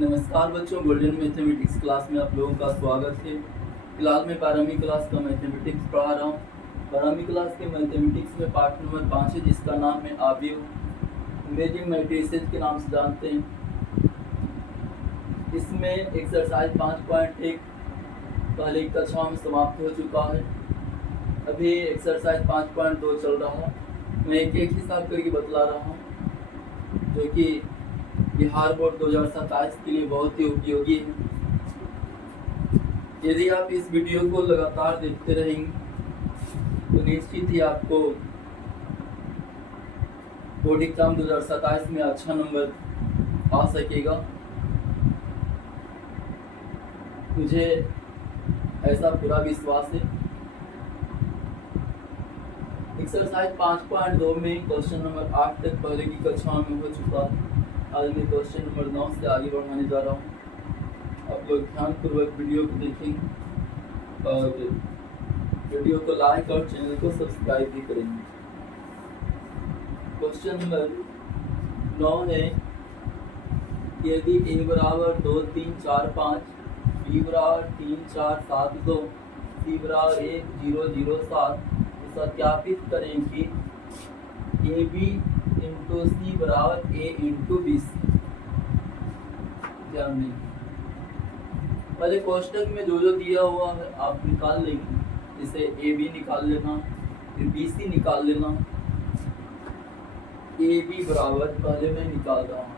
नमस्कार बच्चों, golden mathematics class में आप लोगों का स्वागत है। फिलहाल मैं 12वीं क्लास का मैथमेटिक्स पढ़ा रहा हूँ। 12वीं क्लास के मैथमेटिक्स में पार्ट नंबर 5 है, जिसका नाम है आव्यूह, इमेजिंग मैट्रिसेस के नाम से जानते हैं। इसमें एक्सरसाइज 5.1 पहले की कक्षाओं में समाप्त हो चुका है। अभी एक्सरसाइज 5.2 चल रहा है। मैं एक हिसाब करके बतला रहा हूँ, जो कि बिहार बोर्ड 2027 के लिए बहुत ही उपयोगी है। यदि आप इस वीडियो को लगातार देखते रहेंगे तो निश्चित ही आपको बोर्ड एग्जाम 2027 में अच्छा नंबर आ सकेगा। मुझे ऐसा पूरा विश्वास है। एक्सरसाइज 5.2 में क्वेश्चन नंबर 8 तक पहले की कक्षाओं में हो चुका है। आज मैं क्वेश्चन नंबर 9 से आगे बढ़ाने जा रहा हूँ। आप लोग ध्यानपूर्वक वीडियो को देखेंगे और वीडियो को लाइक और चैनल को सब्सक्राइब भी करेंगे। क्वेश्चन नंबर 9 है, यदि a बराबर 2 3 4 5, b बराबर 3 4 7 2, c बराबर 1 0 0 7 सत्यापित करें कि AB इंटू सी बराबर A इंटू बी सी। ध्यान दें, पहले कोष्टक में जो दिया हुआ है आप निकाल लेंगे। जैसे AB निकाल लेना, फिर BC निकाल लेना। AB बराबर, पहले मैं निकाल रहा हूँ,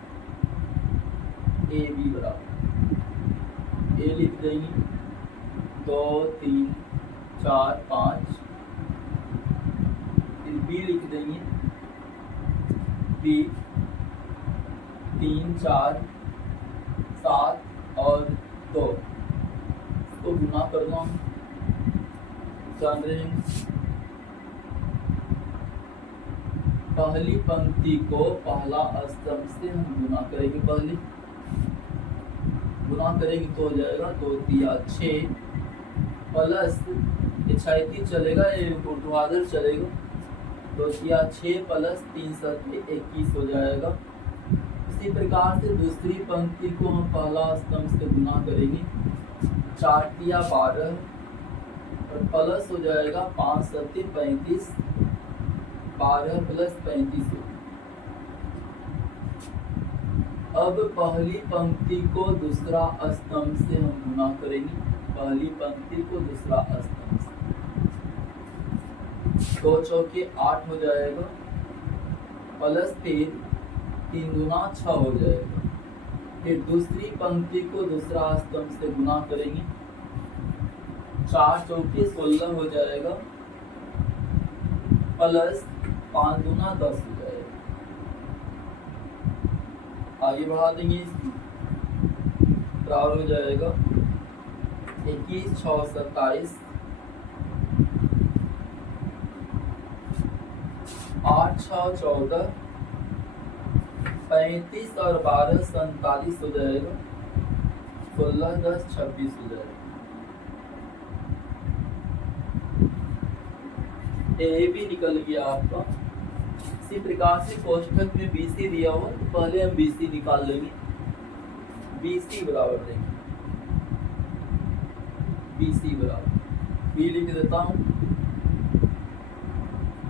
AB बराबर A लिख देंगे 2 3 4 5, बी लिख देंगे बी 3 4 7 और 2, इसको गुना करना जान रहे हैं। पहली पंक्ति को पहला स्तंभ से हम गुना करेंगे। पहली गुना करेंगे तो हो जाएगा 2 3 6 प्लस क्षैतिज चलेगा, ये ऊर्ध्वाधर चलेगा, तो 6 प्लस 3 7 21 हो जाएगा। इसी प्रकार से दूसरी पंक्ति को हम पहला स्तंभ से गुना करेंगे। 4 तिया 12 और प्लस हो जाएगा 5 7 35, 12 प्लस 35। अब पहली पंक्ति को दूसरा स्तंभ से हम गुना करेंगे। पहली पंक्ति को दूसरा स्तंभ से 2 चौके 8 हो जाएगा, प्लस फिर 3 दूना 6 हो जाएगा। फिर दूसरी पंक्ति को दूसरा स्तंभ से गुना करेंगे। 4 चौके 16 हो जाएगा, प्लस 5 दूना 10 हो जाएगा। आगे बढ़ा देंगे, इसको बराबर हो जाएगा 21 6 27, 8 6 14, 35 और 12 47 हो जाएगा, 16 10 26 हो जाएगा। ए भी निकल गया आपका। इसी प्रकार से कोष्ठक में BC दिया हुआ, तो पहले हम BC निकाल लेंगे। BC बराबर देंगे, BC बराबर B लिख देता हूँ।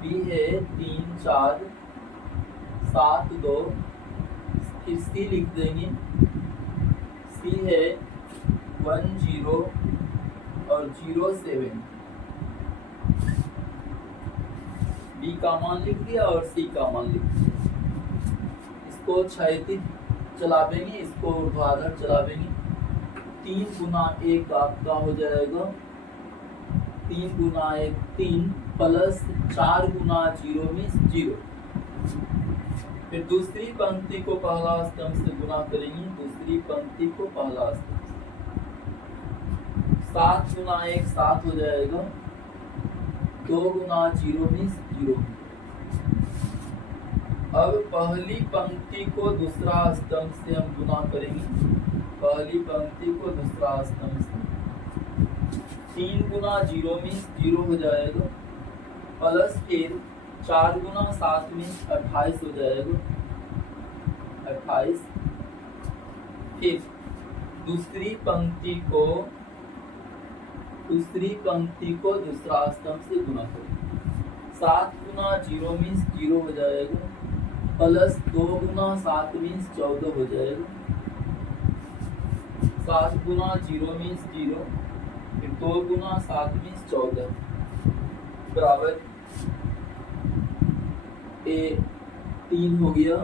B है 3 4 7 2, फिर C लिख देंगे। C है 1 0 और 0 7। B का मान लिख दिया और C का मान लिख दिया। इसको क्षैतिज चलावेंगे, इसको ऊर्ध्वाधर चलावेंगे। 3 गुना 1 आपका हो जाएगा 3 गुना 1 3, प्लस 4 गुना 0 में 0। फिर दूसरी पंक्ति को पहला स्तंभ से गुना करेंगे। दूसरी पंक्ति को पहला स्तंभ से 7 गुना 1 7 हो जाएगा, 2 गुना 0 में 0। अब पहली पंक्ति को दूसरा स्तंभ से हम गुना करेंगे। पहली पंक्ति को दूसरा स्तंभ से 3 गुना 0 में 0 हो जाएगा, प्लस फिर 4 गुना 7 में 28 हो जाएगा, 28। फिर दूसरी पंक्ति को दूसरा स्तंभ से गुना करें। 7 गुना 0 मीन्स 0 हो जाएगा, प्लस 2 गुना 7 मीन्स 14 हो जाएगा। 7 गुना 0 मीन्स 0, फिर 2 गुना 7 मीन्स 14 बराबर 3 हो गया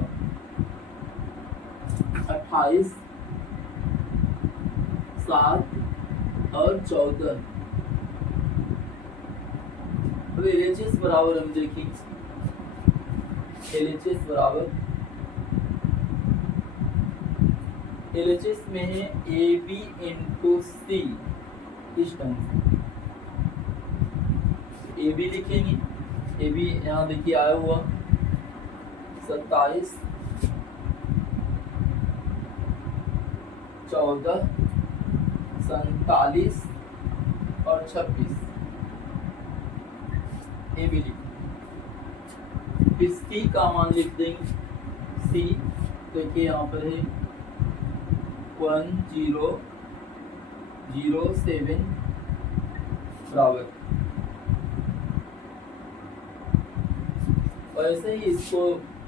28, 7 और 14। अब LHS बराबर हम देखेंगे, LHS बराबर LHS में है AB इंटू C। इस ढंग से AB लिखेंगे, AB यहाँ देखिए आया हुआ 27, 14, 47 और 26 ए भी लिख। फिर C का मान लिख देंगे, C देखिए यहाँ पर है 1007 बराबर। ऐसे ही इसको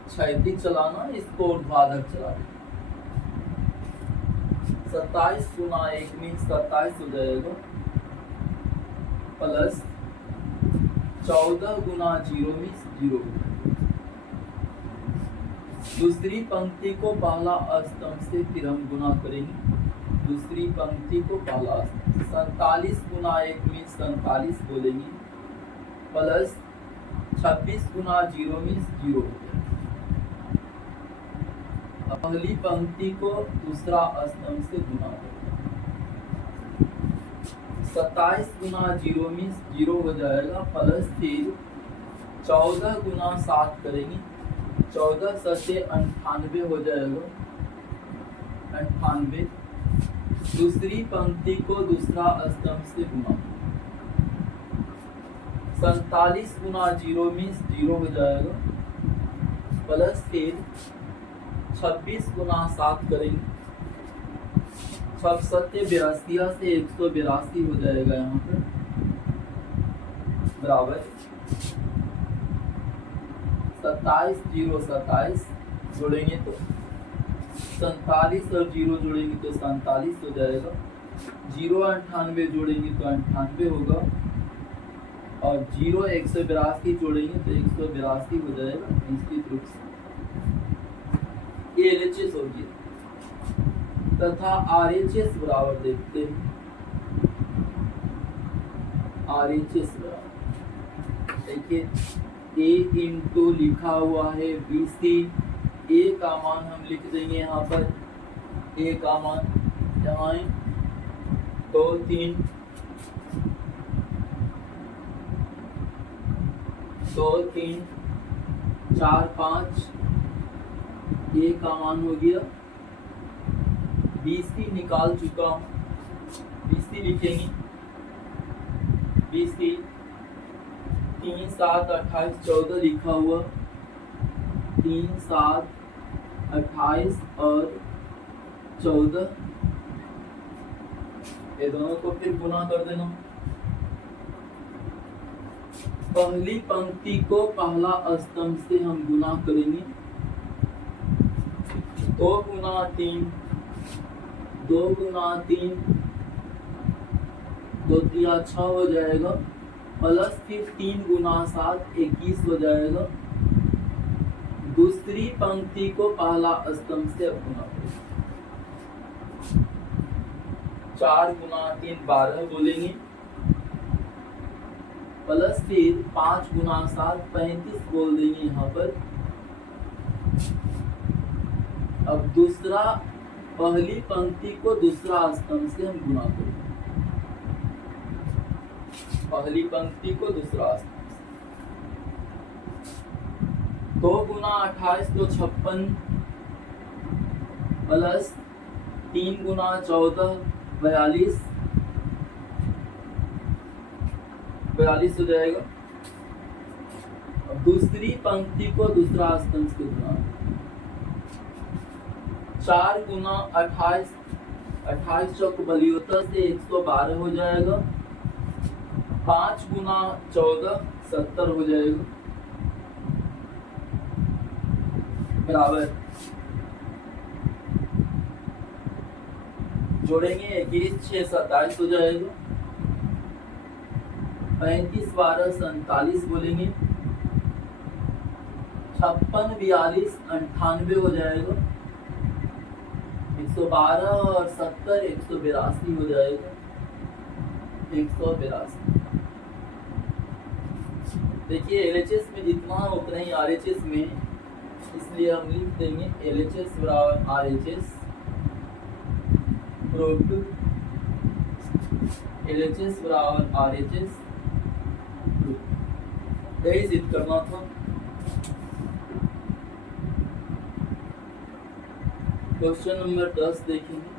क्षैतिज चलाना, इसको ऊर्ध्वाधर चलाना। 27 गुना 1 मीन्स 27 हो जाएगा, प्लस 14 गुना 0 मीन्स 0। दूसरी पंक्ति को पहला स्तंभ से फिर हम गुना करेंगे। दूसरी पंक्ति को पहला 47 गुना 1 मीन्स 47 बोलेंगे, प्लस 26 गुना 0 मीन्स 0। पहली पंक्ति को दूसरा स्तंभ से गुना करेंगे। 27 गुना 0 मीन्स 0 हो जाएगा, प्लस फिर 14 गुना 7 करेंगे, 14 सत्ते 98 हो जाएगा, 98। दूसरी पंक्ति को दूसरा स्तंभ से गुना। 47 गुना 0 मीन्स 0 हो जाएगा, प्लस फिर 26 गुना 7 करेंगे, 6 सत्ते 82 से 182 हो जाएगा यहाँ पर बराबर 27 0 27 जोड़ेंगे तो 47 और 0 जोड़ेंगे तो 47 हो जाएगा। 0 98 जोड़ेंगे तो 98 होगा, और 0 182 जोड़ेंगे तो 182 हो जाएगा निश्चित रूप से। ये LHS हो गया तथा RHS बराबर देखते हैं। RHS बराबर देखिए A इंटू लिखा हुआ है BC। A का मान हम लिख देंगे यहाँ पर, A का मान यहाँ 2 3 2 3 4 5। A का मान हो गया, BC निकाल चुका हूँ, BC लिखेंगे। BC 3 7 28 14 लिखा हुआ, 3 7 28 और 14, ये दोनों को फिर गुना कर देना। पहली पंक्ति को पहला स्तंभ से हम गुना करेंगे। 2 गुना 3 2 गुना 3 2 3 6 हो जाएगा, प्लस फिर 3 गुना 7 21 हो जाएगा। दूसरी पंक्ति को पहला स्तंभ से अब गुना करें। 4 गुना 3 12 बोलेंगे, प्लस फिर 5 गुना 7 35 बोल देंगे यहाँ पर। अब दूसरा पहली पंक्ति को दूसरा स्तंभ से हम गुना करें। पहली पंक्ति को दूसरा स्तंभ से 2 गुना 28 तो 56, प्लस 3 गुना 14 42 हो जाएगा। अब दूसरी पंक्ति को दूसरा स्तंभ से गुना। 4 गुना 28 28 चौक 72 से 112 हो जाएगा। 5 गुना 14 70 हो जाएगा बराबर। जोड़ेंगे 21 6 27 हो जाएगा। 35 12 47 बोलेंगे। 56 42 98 हो जाएगा। 112 और 70 182 हो जाएगा। 182। देखिए LHS में जितना है उतना ही RHS में, इसलिए हम लिख देंगे LHS बराबर RHS प्रूव्ड। LHS बराबर RHS यही सिद्ध करना था। क्वेश्चन नंबर 10 देखेंगे।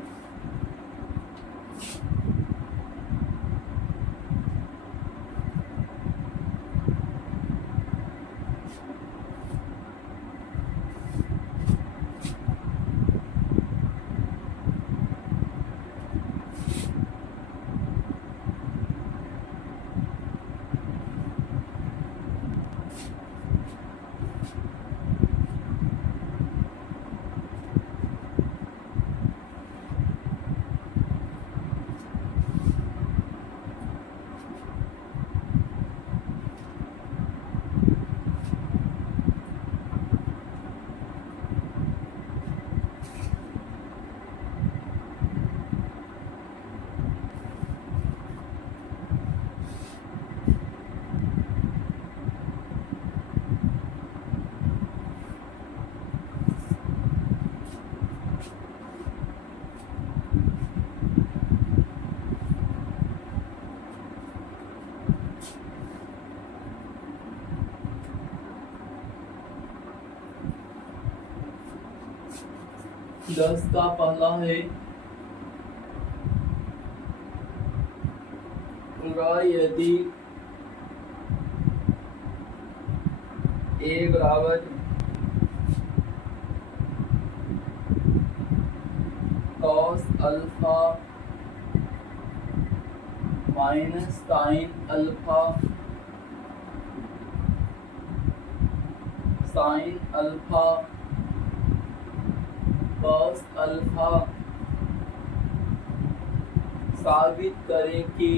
दस का पहला है यदि A बराबर cos alpha minus sine alpha cos alpha साबित करें कि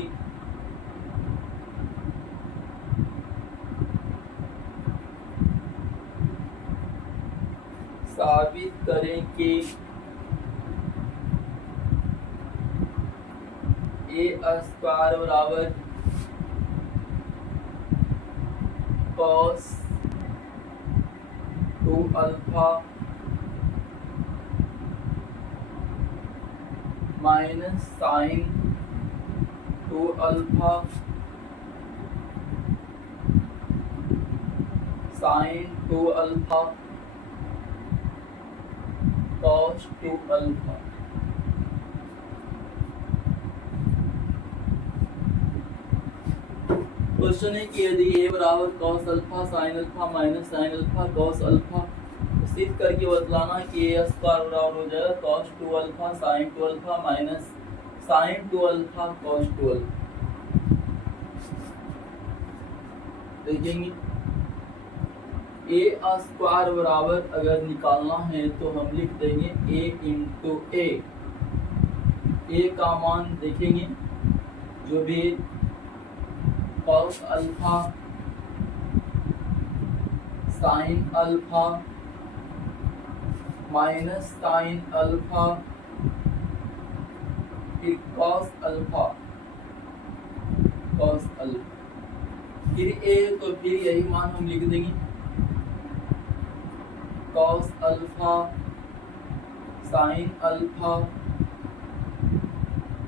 A स्क्वायर बराबर cos 2 alpha minus sine 2 alpha cos 2 alpha. Question है कि यदि A बराबर cos alpha sin alpha minus sine alpha cos alpha, सिद्ध करके बतलाना कि A स्क्वायर बराबर हो जाएगा cos 2 alpha sin 2 alpha minus sin 2 alpha cos 2 alpha. देखेंगे A स्क्वायर बराबर अगर निकालना है तो हम लिख देंगे A इंटू A का मान देखेंगे जो भी cos alpha sin alpha minus sine alpha फिर cos अल्फा फिर A तो फिर यही मान हम लिख देंगे cos alpha sin alpha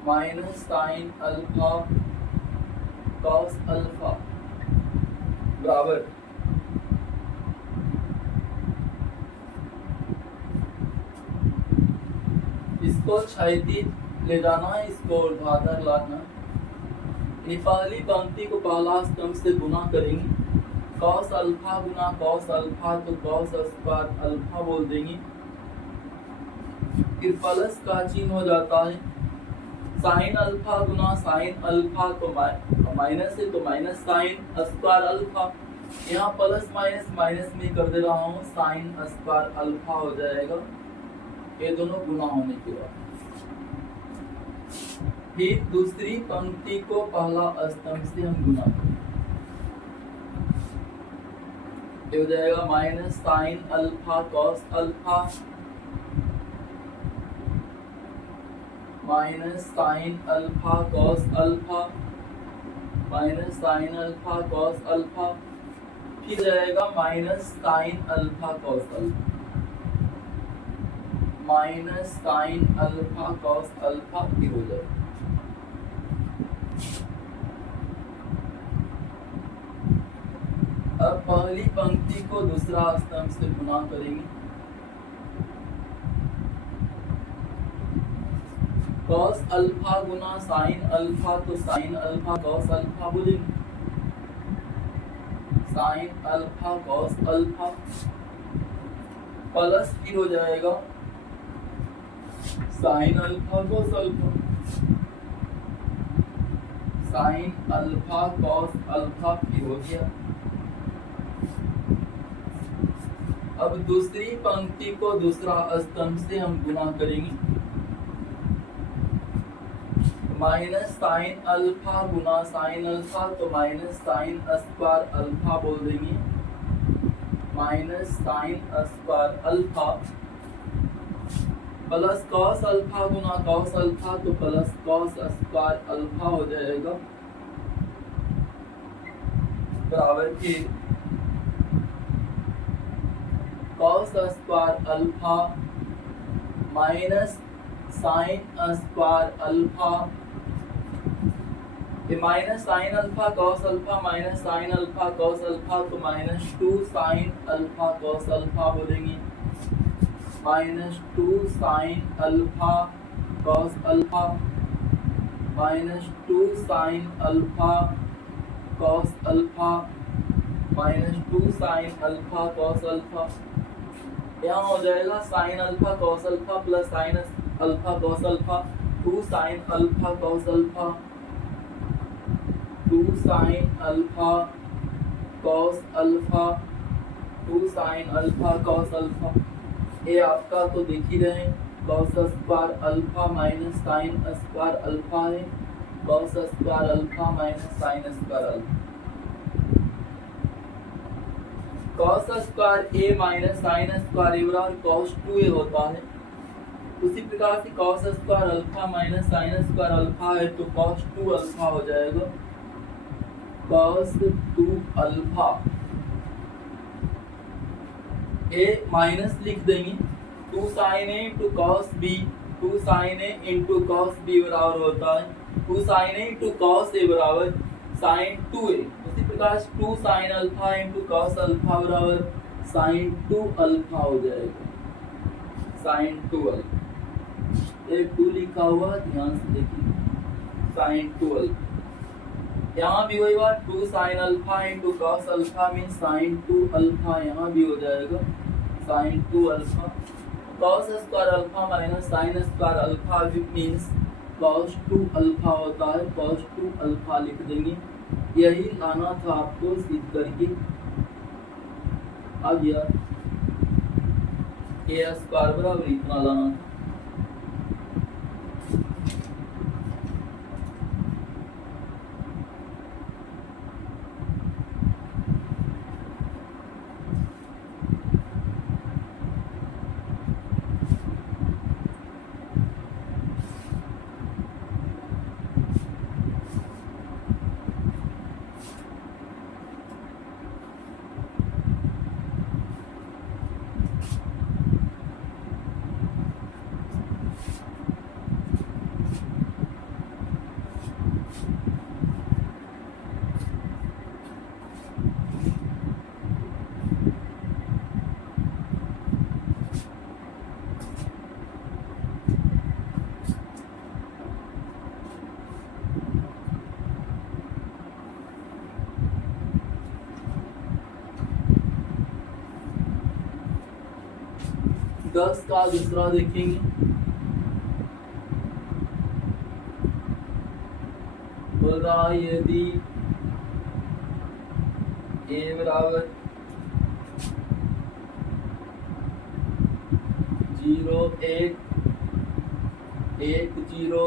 minus sine alpha cos alpha बराबर इसको क्षैतिज ले जाना है, इसको ऊर्ध्वाधर लाना। ये पहली पंक्ति को पहला स्तंभ से गुना करेंगे। cos अल्फा गुना cos अल्फा तो cos स्क्वायर अल्फा बोल देंगे। फिर प्लस का चिन्ह हो जाता है साइन अल्फा गुना साइन अल्फा तो माइनस है तो माइनस साइन स्क्वायर अल्फा, यहाँ प्लस माइनस माइनस में कर दे रहा हूँ, साइन स्क्वायर अल्फा हो जाएगा, ये दोनों गुना होने के बाद। फिर दूसरी पंक्ति को पहला स्तंभ से हम गुना करें, ये हो जाएगा minus sine alpha cos alpha minus sine alpha cos alpha minus sine alpha cos alpha, फिर जाएगा minus sine alpha cos alpha minus sine alpha cos alpha, फिर हो जाएगा। अब पहली पंक्ति को दूसरा स्तंभ से गुना करेंगे, कॉस अल्फा गुना साइन अल्फा तो साइन अल्फा कॉस अल्फा बोलेंगे, sign alpha cos alpha plus फिर हो जाएगा sine alpha cos alpha sign alpha cos alpha, फिर हो गया। अब दूसरी पंक्ति को दूसरा स्तंभ से हम गुना करेंगे, माइनस साइन अल्फा गुना साइन अल्फा तो माइनस साइन स्क्वायर अल्फा बोल देंगे, minus sine square alpha plus cos alpha गुना कॉस अल्फा तो प्लस कॉस स्क्वायर अल्फा हो जाएगा, बराबर फिर cos square alpha minus sine square alpha, minus sine alpha cos alpha minus sine alpha cos alpha तो minus 2 sine alpha cos alpha बोलेंगे, minus 2 sine alpha cos alpha minus 2 sine alpha cos alpha minus 2 sine alpha cos alpha, यहाँ हो जाएगा sine alpha cos alpha plus sine alpha cos alpha 2 sine alpha cos alpha 2 sine alpha cos alpha 2 sine alpha cos alpha, ये आपका तो देख ही रहे हैं, cos square alpha minus sine square alpha है, cos square alpha minus sine square alpha, cos square A minus sine square A बराबर cos 2a होता है। उसी प्रकार से cos square alpha minus sine square alpha है तो कॉस 2 अल्फा हो जाएगा, कॉस 2 अल्फा, ए माइनस लिख देंगे, 2 साइन ए इंटू कॉस बी, 2 साइन ए इंटू कॉस बी बराबर होता है 2 sign A into cos A बराबर साइन 2a। उसी प्रकार 2 sine alpha into cos alpha बराबर साइन 2 अल्फा हो जाएगा, साइन 2 अल्फा, एक 2 लिखा हुआ ध्यान से देखिए, साइन 2 अल्फा, यहाँ भी वही बात 2 sine alpha into cos alpha mean sine 2 alpha, यहाँ भी हो जाएगा sine 2 alpha, cos square alpha minus sine square alpha means cos 2 alpha होता है, कॉस 2 अल्फा लिख देंगे, यही लाना था आपको सिद्ध करके आ गया, ए स्क्वायर बराबर इतना लाना था। दस का दूसरा देखेंगे, बोल रहा है यदि a बराबर 0 1 1 0,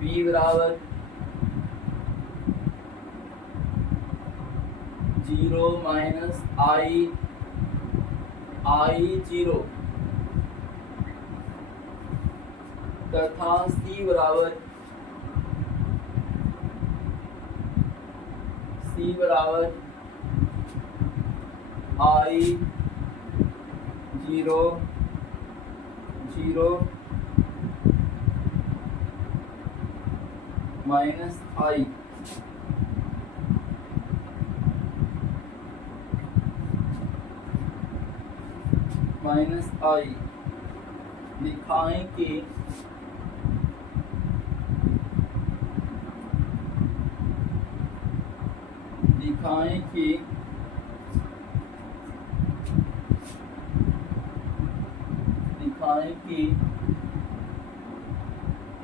b बराबर 0 माइनस I 0 तथा c बराबर I 0 0 माइनस I दिखाएं कि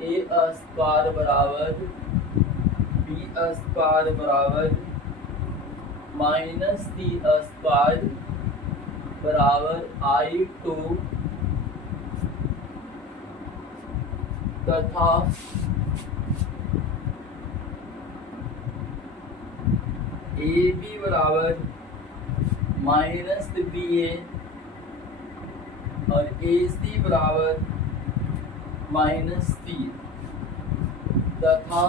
a स्क्वायर बराबर b स्क्वायर बराबर माइनस c स्क्वायर बराबर I2 तथा AB बराबर माइनस BA और AC बराबर माइनस C तथा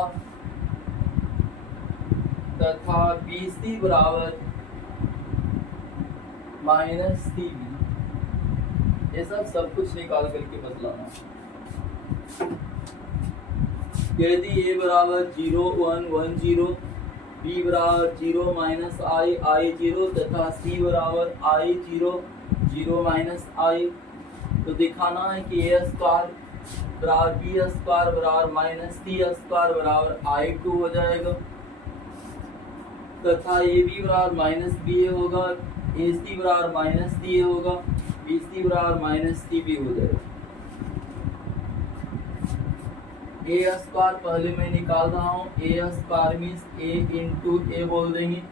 BC बराबर माइनस CB। ये सब कुछ निकाल करके बदलाना। यदि a बराबर 0 1 1 0, b बराबर 0 माइनस I 0 तथा c बराबर I 0 0 माइनस I, तो दिखाना है कि a स्क्वायर बराबर b स्क्वायर बराबर माइनस c स्क्वायर बराबर I2 हो जाएगा तथा ab बराबर माइनस ba होगा, AC बराबर माइनस CA होगा, BC बराबर माइनस CB हो जाएगा। a स्क्वायर पहले मैं निकाल रहा हूँ। a square means a into a बोल देंगे।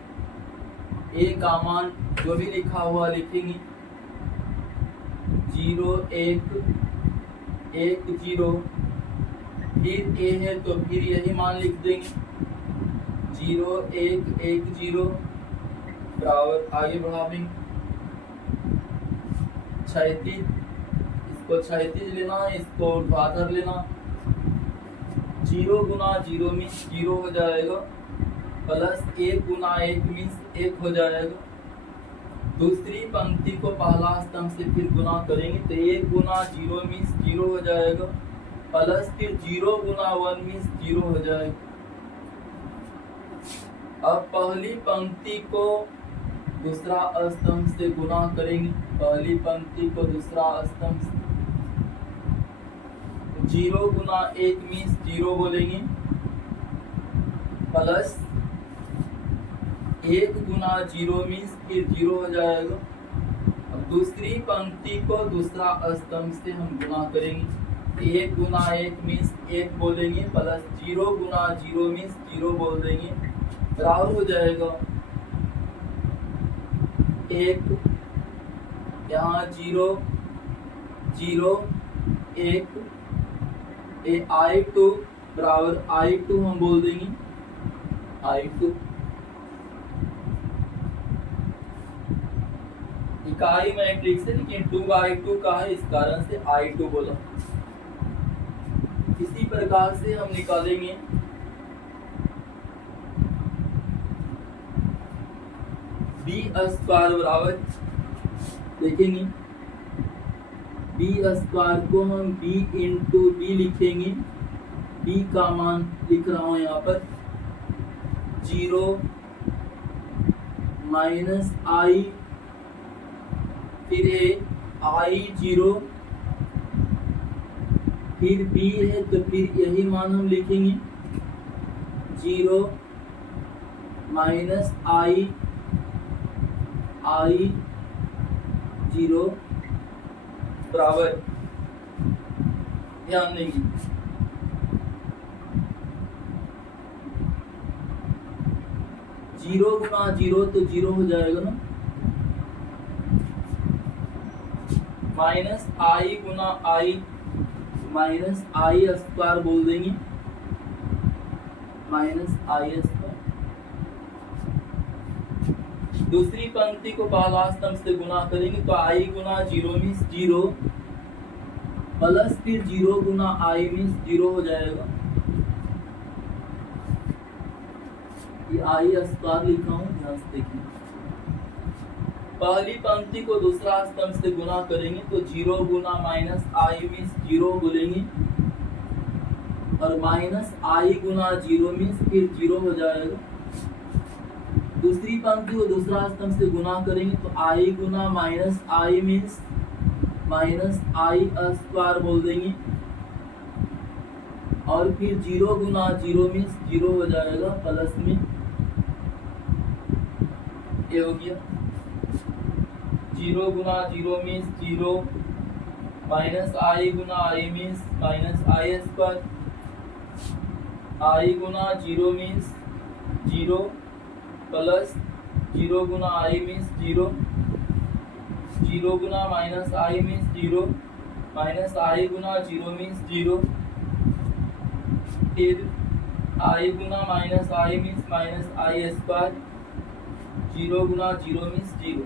a का मान जो भी लिखा हुआ लिखेंगे 0 1 1 0, फिर a है तो फिर यही मान लिख देंगे 0 1 1 0 बराबर आगे बढ़ाएंगे 36, इसको 36 लेना है, इसको ऊर्ध्वाधर लेना। 0 गुना 0 मीन्स 0 हो जाएगा, प्लस 1 गुना 1 मीन्स 1 हो जाएगा। दूसरी पंक्ति को पहला स्तंभ से फिर गुना करेंगे तो 1 गुना 0 मीन्स 0 हो जाएगा, प्लस फिर 0 गुना 1 मीन्स 0 हो जाएगा। अब पहली पंक्ति को दूसरा स्तंभ से गुना करेंगे, पहली पंक्ति को दूसरा स्तंभ से 0 गुना 1 मीन्स 0 बोलेंगे, प्लस 1 गुना 0 मीन्स फिर 0 हो जाएगा। अब दूसरी पंक्ति को दूसरा स्तंभ से हम गुना करेंगे, 1 गुना 1 मीन्स 1 बोलेंगे, प्लस 0 गुना 0 मीन्स 0 बोल देंगे, बराबर हो जाएगा 1, यहाँ 0 0 1 I2 बराबर I2 हम बोल देंगे I2। इकाई मैट्रिक्स है लेकिन 2/2 का है, इस कारण से I2 बोला। इसी प्रकार से हम निकालेंगे b स्क्वायर बराबर, देखेंगे b स्क्वायर को हम b इंटू b लिखेंगे। b का मान लिख रहा हूं यहाँ पर 0 माइनस I, फिर I 0, फिर b है तो फिर यही मान हम लिखेंगे 0 माइनस I 0 बराबर ध्यान देंगे। जीरो गुना जीरो तो जीरो हो जाएगा ना, माइनस आई गुना आई, माइनस आई स्क्वायर बोल देंगे, माइनस आई स्क्वायर। दूसरी पंक्ति को पहला स्तंभ से गुना करेंगे तो आई गुना जीरो मीन्स जीरो, प्लस फिर जीरो गुना आई मीन्स जीरो हो जाएगा। ये आई स्क्वायर लिखा हूं, ध्यान से देखिए। पहली पंक्ति को दूसरा स्तंभ से गुना करेंगे तो जीरो गुना माइनस आई मीन्स जीरो बोलेंगे, और माइनस आई गुना जीरो मीन्स फिर जीरो हो जाएगा। दूसरी पंक्ति को दूसरा स्तंभ से गुना करेंगे तो आई गुना माइनस आई मीन्स माइनस आई स्क्वायर बोल देंगे, और फिर जीरो गुना जीरो मीन्स जीरो हो जाएगा प्लस में, ये हो गया। जीरो गुना जीरो मीन्स जीरो, माइनस आई गुना आई means minus I square, I गुना zero means zero, plus zero गुना आई मीन्स जीरो, जीरो गुना माइनस आई मीन्स जीरो, माइनस आई गुना जीरो मीन्स जीरो, फिर आई गुना माइनस आई मीन्स माइनस आई स्क्वायर, जीरो गुना zero means zero,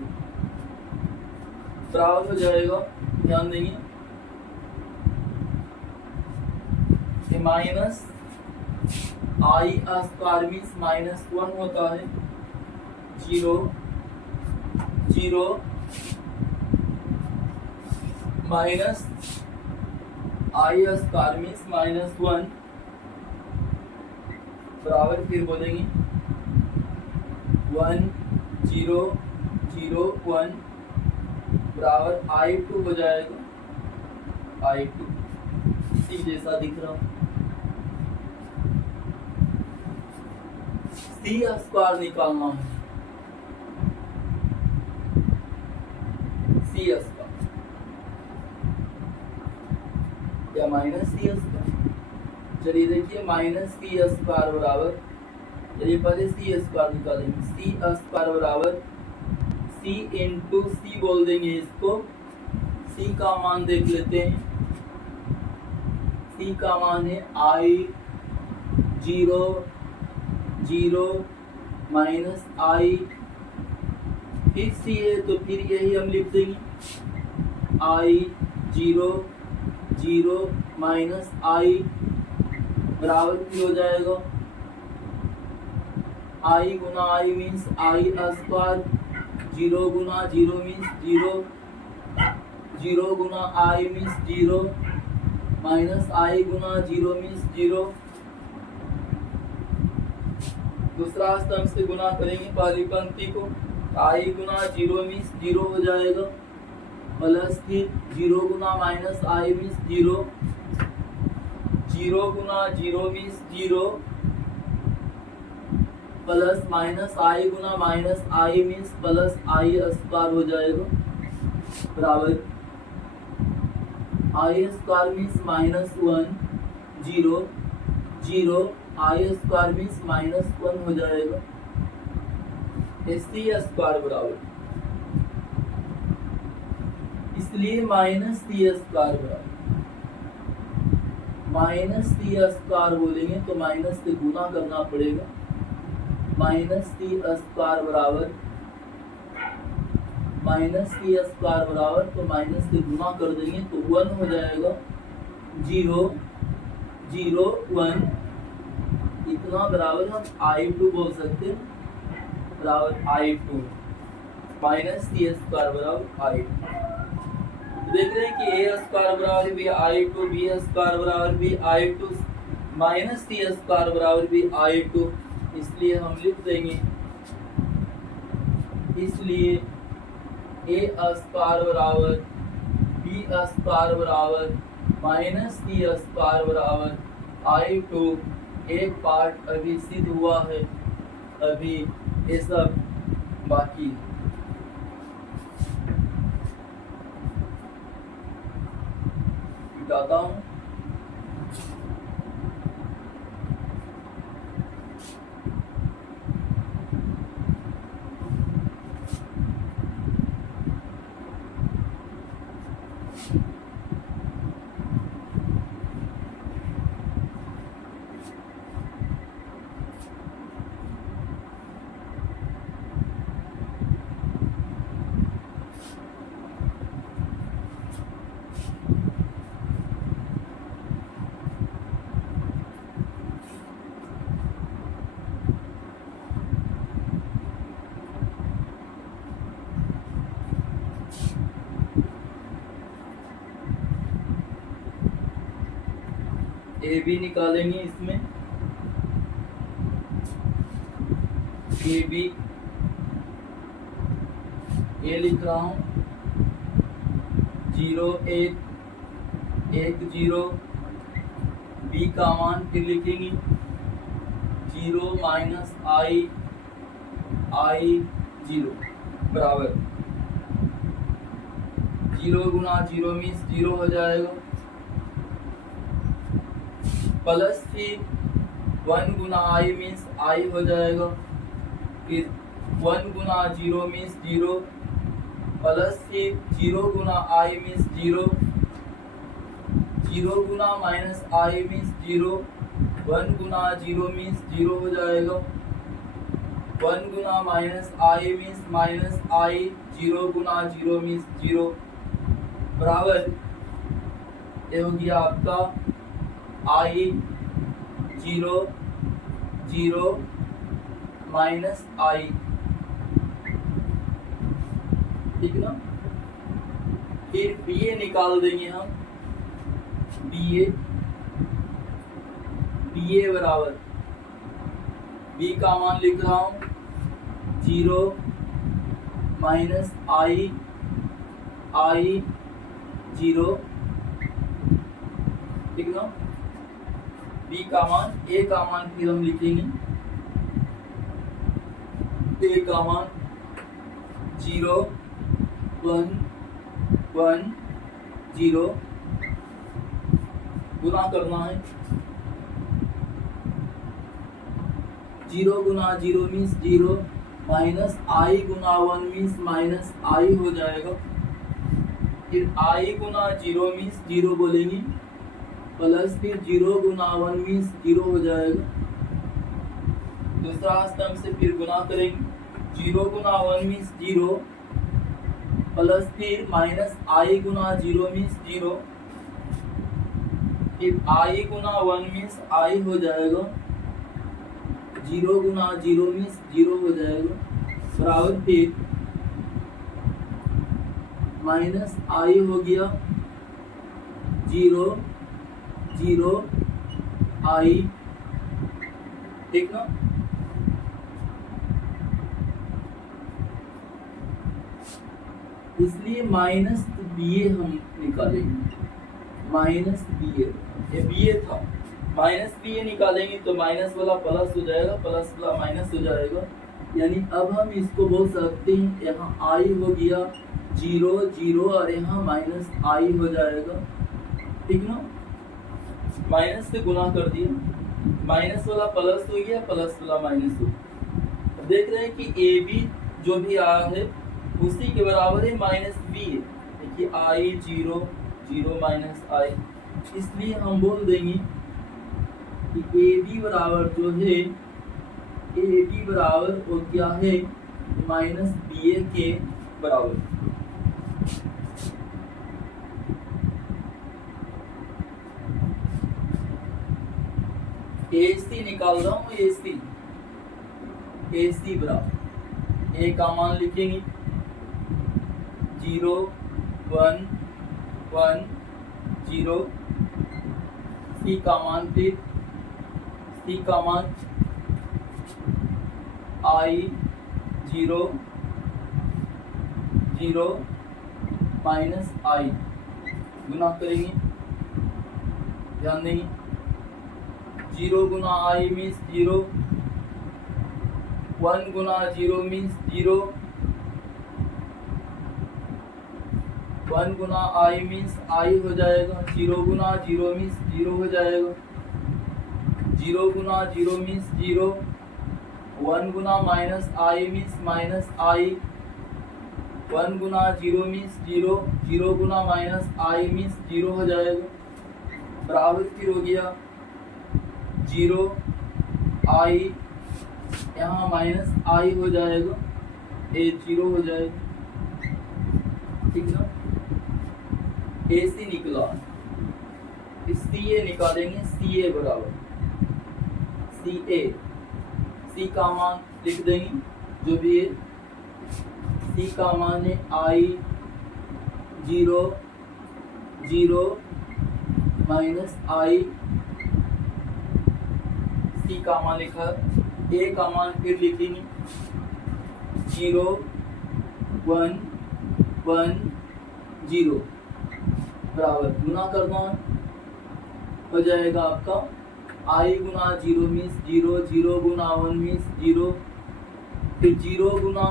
बराबर हो जाएगा। ध्यान देंगे, माइनस आई स्क्वायर मीन्स माइनस वन होता है, जीरो जीरो माइनस आई स्क्वायर मीन्स माइनस वन, बराबर फिर बोलेंगे वन जीरो जीरो वन, बराबर आई टू हो जाएगा, आई टू इसी जैसा दिख रहा हूं। सी स्क्वायर निकालना है, सी स्क्वायर या माइनस सी स्क्वायर। चलिए देखिए, माइनस सी स्क्वायर बराबर, चलिए पहले सी स्क्वायर निकालेंगे। सी स्क्वायर बराबर सी इंटू सी बोल देंगे इसको। सी का मान देख लेते हैं, सी का मान है I zero zero minus I, फिर सी है तो फिर यही हम लिख देंगे I zero zero minus I, बराबर भी हो जाएगा आई गुना आई मीन्स आई स्क्वायर, जीरो गुना जीरो मीन्स जीरो, जीरो गुना आई मीन्स जीरो, माइनस आई गुना जीरो मीन्स जीरो। दूसरा स्तंभ से गुना करेंगे पहली पंक्ति को, आई गुना जीरो मीन्स जीरो हो जाएगा, प्लस फिर जीरो गुना माइनस आई मीन्स जीरो, जीरो गुना zero means zero, plus minus आई गुना minus I means plus I square हो जाएगा, बराबर I square means minus one, zero zero I square means minus one हो जाएगा, सी स्क्वायर बराबर, इसलिए माइनस सी स्क्वायर बराबर, माइनस सी स्क्वायर बोलेंगे तो माइनस से गुना करना पड़ेगा, माइनस सी स्क्वायर बराबर, माइनस सी स्क्वायर बराबर तो माइनस से गुना कर देंगे तो वन हो जाएगा, जीरो जीरो वन, इतना बराबर हम आई टू बोल सकते हैं, बराबर आई टू, माइनस सी स्क्वायर बराबर आई टू। देख रहे हैं कि ए स्क्वायर बराबर भी आई टू, बी स्क्वायर बराबर भी आई टू, माइनस सी स्क्वायर बराबर भी आई टू, इसलिए हम लिख देंगे, इसलिए ए स्क्वायर बराबर बी स्क्वायर बराबर माइनस सी स्क्वायर बराबर आई टू। एक पार्ट अभी सिद्ध हुआ है, अभी ये सब बाकी है। मिटाता हूँ। ए बी निकालेंगे इसमें, ए बी, ए लिख रहा हूँ 0 1 1 0, बी का मान फिर लिखेंगे 0 माइनस आई 0 बराबर 0 गुना 0 मीन्स 0 हो जाएगा, प्लस फिर 1 गुना आई मीन्स आई हो जाएगा, फिर 1 गुना 0 मीन्स 0, प्लस फिर 0 गुना आई मीन्स 0, 0 गुना माइनस आई मीन्स 0, 1 गुना 0 मीन्स 0 हो जाएगा, 1 गुना minus I means minus I, 0 गुना 0 मीन्स 0 बराबर ये हो गया आपका आई 0 0 माइनस आई, ठीक ना। फिर बी ए निकाल देंगे हम, बी ए बराबर बी का मान लिख रहा हूँ 0 माइनस आई 0, ठीक ना। बी का मान, ए का मान फिर हम लिखेंगे, ए का मान 0 1 1 0, गुना करना है, 0 गुना 0 मीन्स 0, माइनस आई गुना 1 मीन्स माइनस आई हो जाएगा, फिर आई गुना 0 मीन्स 0 बोलेंगे, प्लस फिर 0 गुना 1 मीन्स 0 हो जाएगा, दूसरा स्तंभ से फिर गुना करेंगे, 0 गुना 1 मीन्स 0, प्लस फिर माइनस आई गुना 0 मीन्स 0, फिर आई गुना 1 मीन्स आई हो जाएगा, 0 गुना 0 मीन्स 0 हो जाएगा बराबर फिर माइनस आई हो गया 0 0 आई, ठीक ना। इसलिए माइनस बी ए हम निकालेंगे, माइनस बी ए, ये बी ए था, माइनस बी ए निकालेंगे तो माइनस वाला प्लस हो जाएगा, प्लस वाला माइनस हो जाएगा, यानी अब हम इसको बोल सकते हैं यहाँ आई हो गया 0 0 और यहाँ माइनस आई हो जाएगा, ठीक ना। माइनस से गुना कर दिया, माइनस वाला प्लस हो गया, प्लस वाला माइनस हो गया। देख रहे हैं कि ए बी जो भी आया है उसी के बराबर है माइनस बी है, देखिए आई 0 0 माइनस आई, इसलिए हम बोल देंगे कि ए बी बराबर जो है, ए बी बराबर वो क्या है, माइनस बी ए के बराबर। ए सी निकाल रहा हूँ, ए सी बराबर ए का मान लिखेंगे 0 1 1 0, सी का मान फिर सी का मान आई 0 0 माइनस आई, गुना करेंगे, ध्यान देंगे 0 गुना आई मीन्स 0, 1 गुना 0 मीन्स 0, 1 गुना आई मीन्स आई हो जाएगा, 0 गुना 0 मीन्स 0 हो जाएगा, 0 गुना 0 मीन्स 0, 1 गुना माइनस आई मीन्स माइनस आई, 1 गुना 0 मीन्स 0, 0 गुना माइनस आई मीन्स 0 हो जाएगा, बराबर फिर हो गया 0 आई, यहाँ माइनस आई हो जाएगा, ए 0 हो जाएगा, ठीक ना। ए सी निकला, सी ए निकालेंगे, सी ए बराबर सी ए, सी का मान लिख देंगे जो भी है, सी का मान है आई 0 0 माइनस आई, सी का मान लिखा, ए का मान फिर लिखेंगे 0 1 1 0 बराबर गुना करना हो जाएगा आपका आई गुना 0 मीन्स 0, 0 गुना 1 मीन्स 0, फिर 0 गुना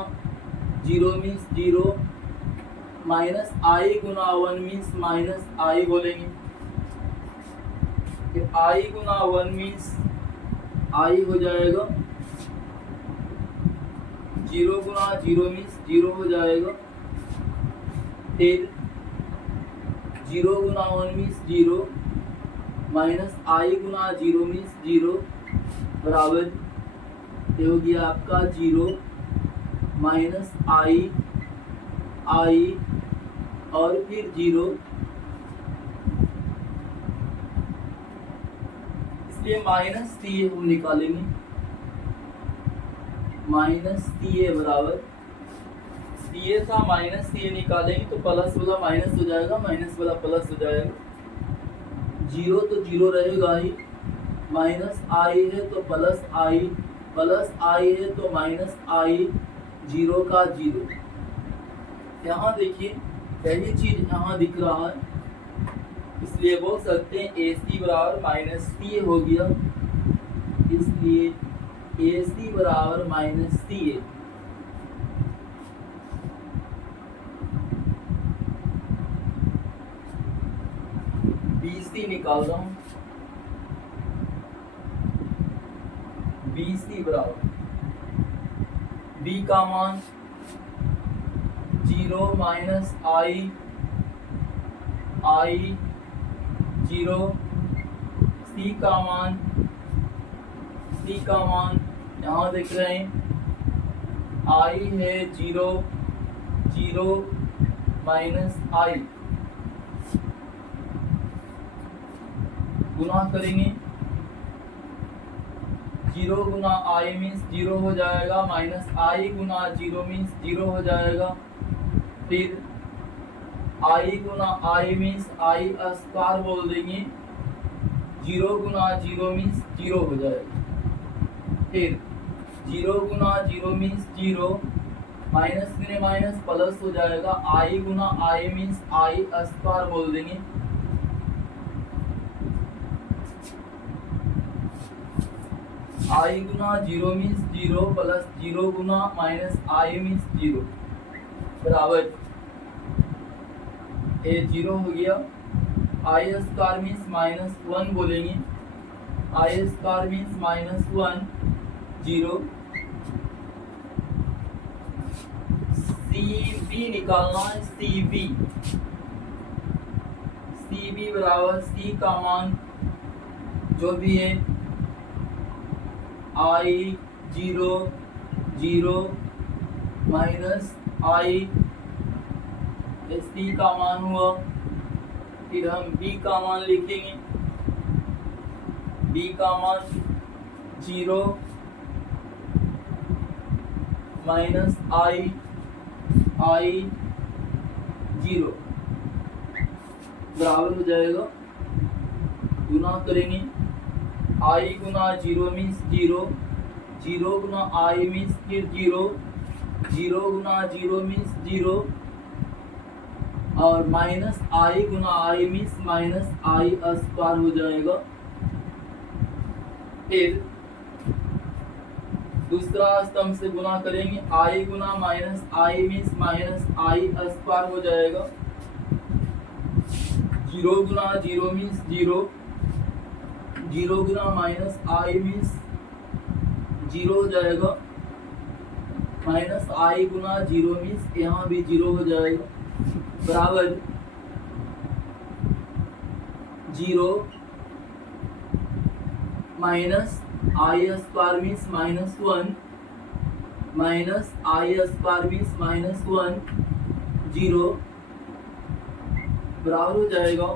0 मीन्स 0, माइनस आई गुना 1 मीन्स माइनस आई बोलेंगे, फिर आई गुना 1 मीन्स आई हो जाएगा, 0 गुना 0 मीन्स 0 हो जाएगा, फिर 0 गुना 1 मीन्स 0, माइनस आई गुना 0 मीन्स 0 बराबर ये हो गया आपका 0 माइनस आई आई और फिर 0, इसलिए माइनस सी ए हम निकालेंगे, माइनस सी ए बराबर सी ए था माइनस सी ए निकालेंगे तो प्लस वाला माइनस हो जाएगा, माइनस वाला प्लस हो जाएगा, 0 तो 0 रहेगा ही, माइनस आई है तो प्लस आई है तो माइनस आई, 0 का 0। यहाँ देखिए पहली चीज यहाँ दिख रहा है, इसलिए बोल सकते हैं ए सी बराबर माइनस सी ए हो गया, इसलिए ए सी बराबर माइनस सी ए। बी सी निकाल रहा हूं, बी सी बराबर बी का मान 0 माइनस आई 0, सी का मान यहाँ देख रहे हैं आई है 0 0 माइनस आई, गुना करेंगे 0 गुना आई मीन्स 0 हो जाएगा, माइनस आई गुना 0 मीन्स 0 हो जाएगा, फिर आई गुना आई मीन्स आई स्क्वायर बोल देंगे, 0 गुना 0 मीन्स 0 हो जाएगा, फिर 0 गुना 0 मीन्स 0, माइनस में माइनस प्लस हो जाएगा, आई गुना आई मीन्स आई स्क्वायर बोल देंगे, आई गुना 0 मीन्स 0 प्लस 0 गुना माइनस आई मीन्स 0 बराबर ए 0 हो गया, आई स्क्वायर मीन्स माइनस 1 बोलेंगे, I square means minus 1 0, C B निकालना है, सी बी बराबर सी का मान जो भी है आई 0 0 माइनस आई, सी का मान हुआ, फिर हम बी का मान लिखेंगे, बी का मान 0 माइनस आई 0 बराबर हो जाएगा, गुना करेंगे आई गुना 0 मीन्स 0, 0 गुना आई मीन्स फिर 0, 0 गुना 0 मीन्स 0 और माइनस आई गुना आई मीन्स माइनस आई स्क्वायर हो जाएगा, फिर दूसरा स्तंभ से गुना करेंगे, आई गुना माइनस आई मीन्स माइनस आई स्क्वायर हो जाएगा, 0 गुना 0 मीन्स 0, 0 गुना माइनस आई मीन्स 0 हो जाएगा, माइनस आई गुना जीरो मीन्स यहाँ भी जीरो हो जाएगा, बराबर जीरो माइनस आई square means minus one, minus आई square means minus one, zero बराबर हो जाएगा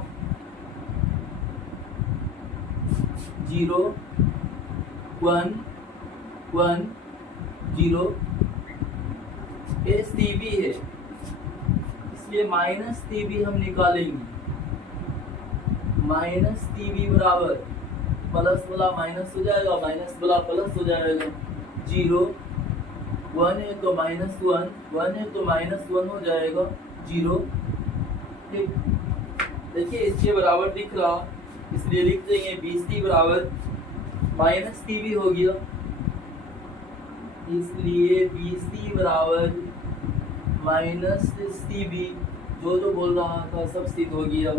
जीरो वन वन जीरो। ये सी बी है, इसलिए माइनस सी बी हम निकालेंगे, माइनस सी बी बराबर प्लस वाला माइनस हो जाएगा, माइनस वाला प्लस हो जाएगा, जीरो वन है तो माइनस वन, वन है तो माइनस वन हो जाएगा, जीरो। ठीक, देखिए इसके बराबर दिख रहा, इसलिए लिख देंगे बी सी बराबर माइनस सी बी हो गया, इसलिए बी सी बराबर माइनस सी बी, जो बोल रहा था सब सिद्ध हो गया।